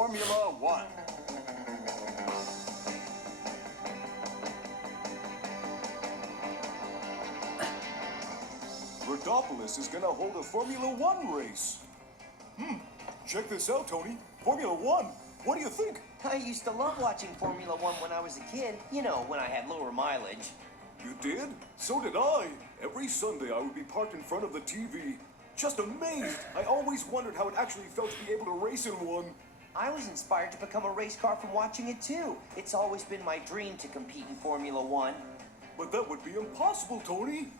Formula One. Rhodopolis is gonna hold a Formula One race. Check this out, Tony. Formula One. What do you think? I used to love watching Formula One when I was a kid. You know, when I had lower mileage. You did? So did I. Every Sunday I would be parked in front of the TV. Just amazed. I always wondered how it actually felt to be able to race in one. I was inspired to become a race car from watching it too. It's always been my dream to compete in Formula One. But that would be impossible, Tony.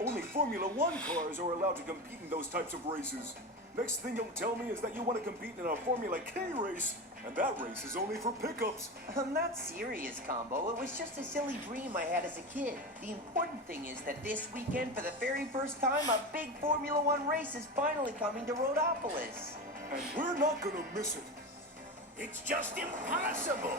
Only Formula One cars are allowed to compete in those types of races. Next thing you'll tell me is that you want to compete in a Formula K race, and that race is only for pickups. I'm not serious, Combo. It was just a silly dream I had as a kid. The important thing is that this weekend, for the very first time, a big Formula One race is finally coming to Rhodopolis. And we're not gonna miss it. It's just impossible.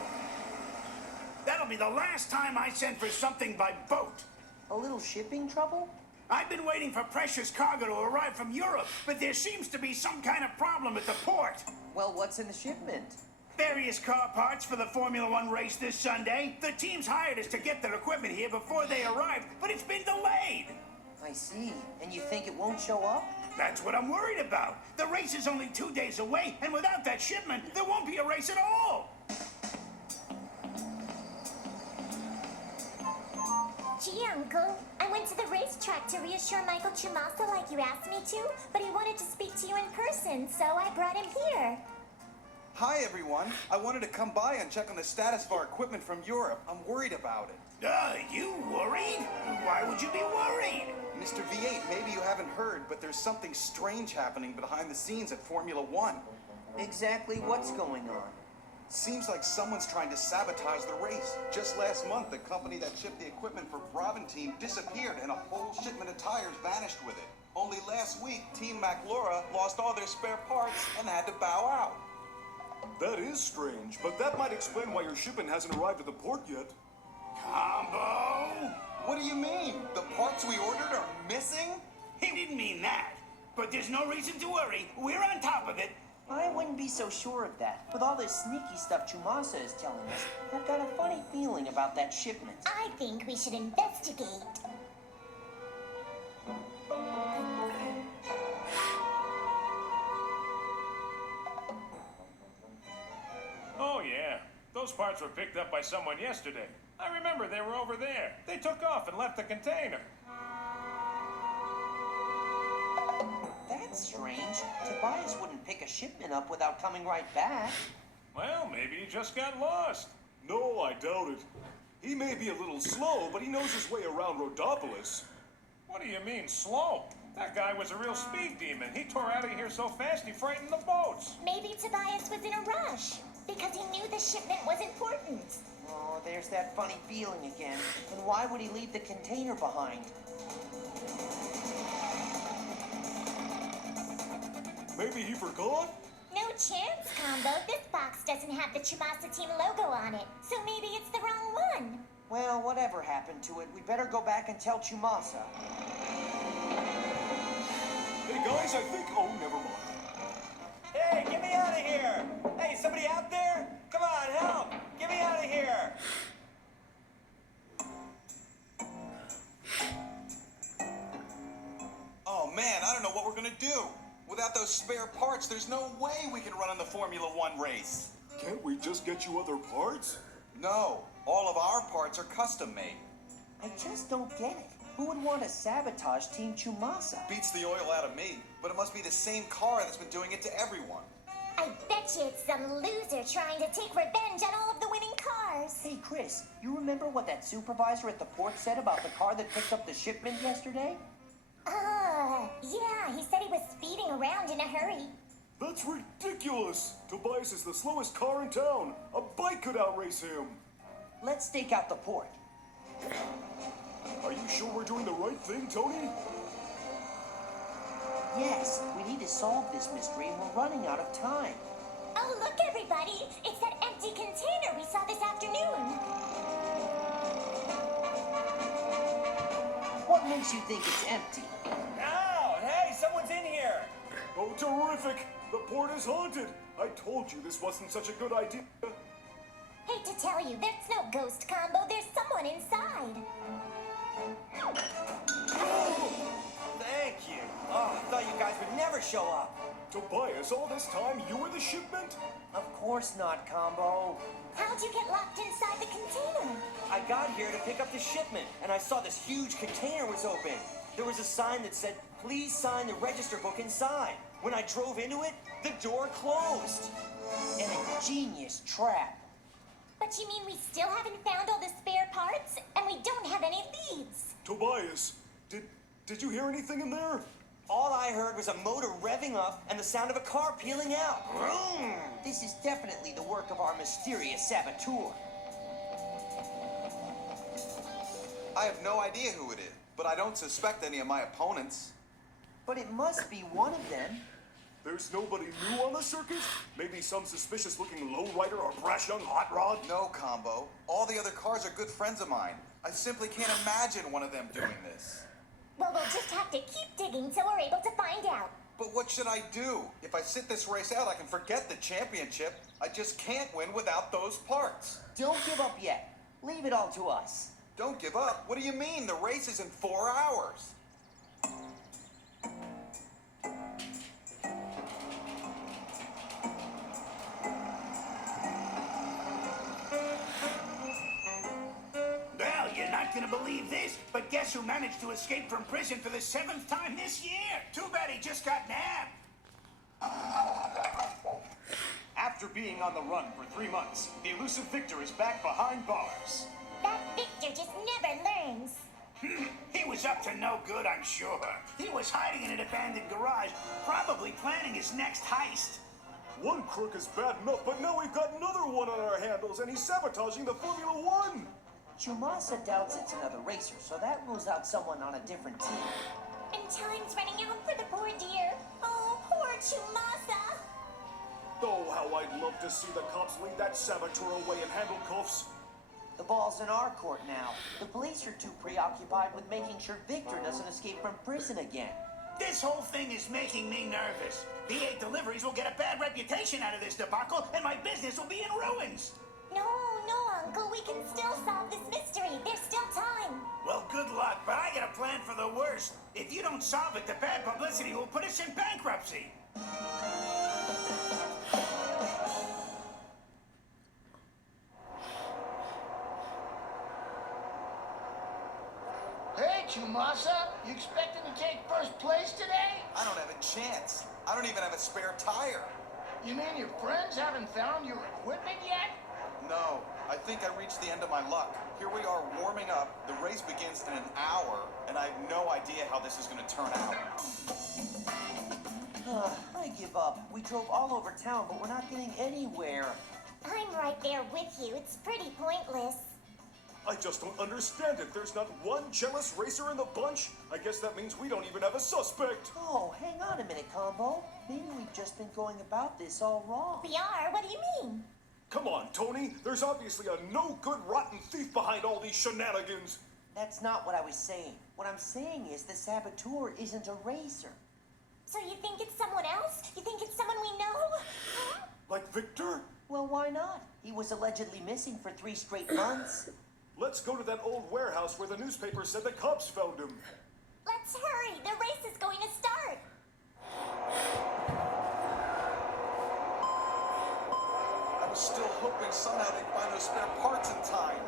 That'll be the last time I send for something by boat. A little shipping trouble? I've been waiting for precious cargo to arrive from Europe, but there seems to be some kind of problem at the port. Well, what's in the shipment? Various car parts for the Formula One race this Sunday. The teams hired us to get their equipment here before they arrived, but it's been delayed. I see. And you think it won't show up? That's what I'm worried about. The race is only 2 days away, and without that shipment, there won't be a race at all. Gee, Uncle, I went to the racetrack to reassure Michael Chumasa like you asked me to, but he wanted to speak to you in person, so I brought him here. Hi, everyone. I wanted to come by and check on the status of our equipment from Europe. I'm worried about it. You worried? Why would you be worried? Mr. V8, maybe you haven't heard, but there's something strange happening behind the scenes at Formula One. Exactly what's going on? Seems like someone's trying to sabotage the race. Just last month, the company that shipped the equipment for Brabham Team disappeared and a whole shipment of tires vanished with it. Only last week, Team McLaura lost all their spare parts and had to bow out. That is strange, but that might explain why your shipment hasn't arrived at the port yet. Combo? What do you mean? The parts we ordered are missing? He didn't mean that. But there's no reason to worry. We're on top of it. I wouldn't be so sure of that. With all this sneaky stuff Chumasa is telling us, I've got a funny feeling about that shipment. I think we should investigate. Oh, yeah. Those parts were picked up by someone yesterday. I remember they were over there. They took off and left the container. That's strange. Tobias wouldn't pick a shipment up without coming right back. Well, maybe he just got lost. No, I doubt it. He may be a little slow, but he knows his way around Rhodopolis. What do you mean, slow? That guy was a real speed demon. He tore out of here so fast he frightened the boats. Maybe Tobias was in a rush, because he knew the shipment was important. Oh, there's that funny feeling again. And why would he leave the container behind? Maybe he forgot? No chance, Combo. This box doesn't have the Chumasa Team logo on it, so maybe it's the wrong one. Well, whatever happened to it, we better go back and tell Chumasa. Hey guys, I think... Oh, never mind. Hey, get me out of here! Hey, somebody out there? Come on, help! Get me out of here! Oh man, I don't know what we're gonna do. Without those spare parts, there's no way we can run in the Formula One race. Can't we just get you other parts? No, all of our parts are custom made. I just don't get it. Who would want to sabotage Team Chumasa? Beats the oil out of me, but it must be the same car that's been doing it to everyone. I bet you it's some loser trying to take revenge on all of the winning cars. Hey, Chris, you remember what that supervisor at the port said about the car that picked up the shipment yesterday? Yeah, he said he was speeding around in a hurry. That's ridiculous! Tobias is the slowest car in town. A bike could outrace him. Let's stake out the port. Are you sure we're doing the right thing, Tony? Yes, we need to solve this mystery and we're running out of time. Oh, look, everybody! It's that empty container we saw this afternoon. What makes you think it's empty? Now, hey, someone's in here! Oh, terrific! The port is haunted. I told you this wasn't such a good idea. Hate to tell you, there's no ghost combo. There's someone inside. Thank you. Oh, I thought you guys would never show up. Tobias, all this time you were the shipment? Of course not, Combo. How'd you get locked inside the container? I got here to pick up the shipment, and I saw this huge container was open. There was a sign that said, "Please sign the register book inside." When I drove into it, the door closed. And a genius trap. But you mean we still haven't found all the spare parts? And we don't have any leads? Tobias, did you hear anything in there? All I heard was a motor revving up and the sound of a car peeling out. Vroom! This is definitely the work of our mysterious saboteur. I have no idea who it is, but I don't suspect any of my opponents. But it must be one of them. There's nobody new on the circuit? Maybe some suspicious-looking lowrider or brash young hot rod? No, Combo. All the other cars are good friends of mine. I simply can't imagine one of them doing this. Well, we'll just have to keep digging till we're able to find out. But what should I do? If I sit this race out, I can forget the championship. I just can't win without those parts. Don't give up yet. Leave it all to us. Don't give up? What do you mean? The race is in 4 hours. Well, you're not gonna believe this, but guess who managed to escape from prison for the 7th time this year? Too bad he just got nabbed. After being on the run for 3 months, the elusive Victor is back behind bars. That Victor just never learns. He was up to no good, I'm sure. He was hiding in an abandoned garage, probably planning his next heist. One crook is bad enough, but now we've got another one on our handles, and he's sabotaging the Formula One. Chumasa doubts it's another racer, so that rules out someone on a different team. And time's running out for the poor dear. Oh, poor Chumasa. Oh, how I'd love to see the cops lead that saboteur away in handcuffs. The ball's in our court now. The police are too preoccupied with making sure Victor doesn't escape from prison again. This whole thing is making me nervous. V8 Deliveries will get a bad reputation out of this debacle, and my business will be in ruins. No, Uncle. We can still solve this mystery. There's still time. Well, good luck, but I got a plan for the worst. If you don't solve it, the bad publicity will put us in bankruptcy. Hey, Chumasa, you expecting to take first place today? I don't have a chance. I don't even have a spare tire. You mean your friends haven't found your equipment yet? No, I think I reached the end of my luck. Here we are warming up. The race begins in an hour, and I have no idea how this is going to turn out. I give up. We drove all over town, but we're not getting anywhere. I'm right there with you. It's pretty pointless. I just don't understand it. There's not one jealous racer in the bunch. I guess that means we don't even have a suspect. Oh, hang on a minute, Combo. Maybe we've just been going about this all wrong. We are? What do you mean? Come on, Tony. There's obviously a no-good, rotten thief behind all these shenanigans. That's not what I was saying. What I'm saying is the saboteur isn't a racer. So you think it's someone else? You think it's someone we know? Huh? Like Victor? Well, why not? He was allegedly missing for 3 straight months. Let's go to that old warehouse where the newspaper said the cops found him. Let's hurry. The race is going to start. I was still hoping somehow they'd find those spare parts in time.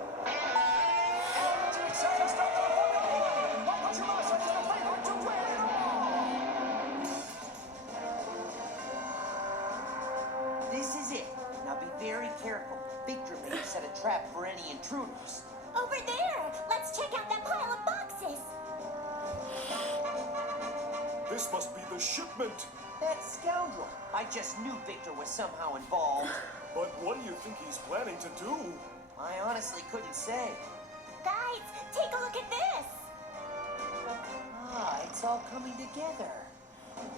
This is it. Now be very careful. Victor may have set a trap for any intruders. Over there. Let's check out that pile of boxes. This must be the shipment. That scoundrel. I just knew Victor was somehow involved. But what do you think he's planning to do? I honestly couldn't say. Guys, take a look at this. Ah, it's all coming together.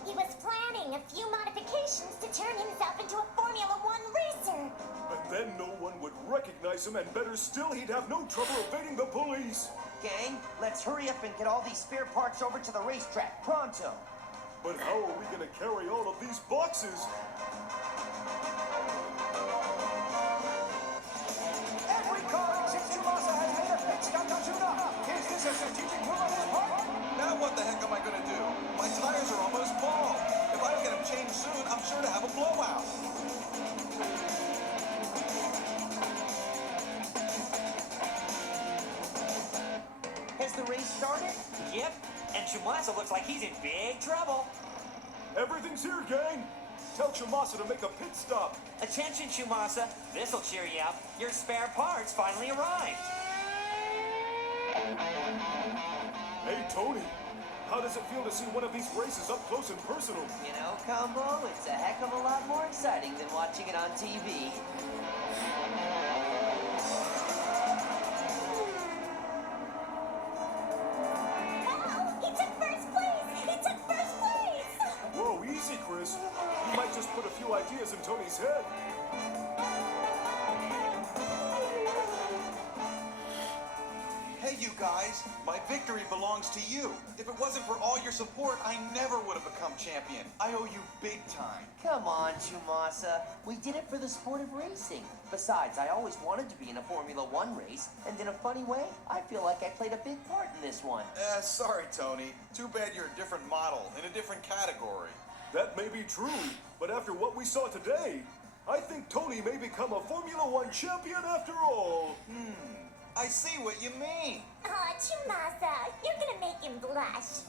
He was planning a few modifications to turn himself into a Formula One racer. And then no one would recognize him, and better still, he'd have no trouble evading the police. Gang, let's hurry up and get all these spare parts over to the racetrack, pronto. But how are we gonna carry all of these boxes? Every car except Chumasa has made a pit stop to tune up. Is this a strategic move on his part? Now what the heck am I gonna do? My tires are almost bald. If I don't get them changed soon, I'm sure to have a blowout. Has the race started? Yep, and Chumasa looks like he's in big trouble. Everything's here, gang. Tell Chumasa to make a pit stop. Attention, Chumasa. This'll cheer you up. Your spare parts finally arrived. Hey, Tony. How does it feel to see one of these races up close and personal? You know, Combo, it's a heck of a lot more exciting than watching it on TV. Wow, he took first place! He took first place! Whoa, easy, Chris. You might just put a few ideas in Tony's head. Hey, you guys, my victory belongs to you. If it wasn't for all your support, I never would have become champion. I owe you big time. Come on, Chumasa. We did it for the sport of racing. Besides, I always wanted to be in a Formula One race, and in a funny way, I feel like I played a big part in this one. Sorry, Tony. Too bad you're a different model, in a different category. That may be true, but after what we saw today, I think Tony may become a Formula One champion after all. I see what you mean. Aw, Chumasa, you're gonna make him blush.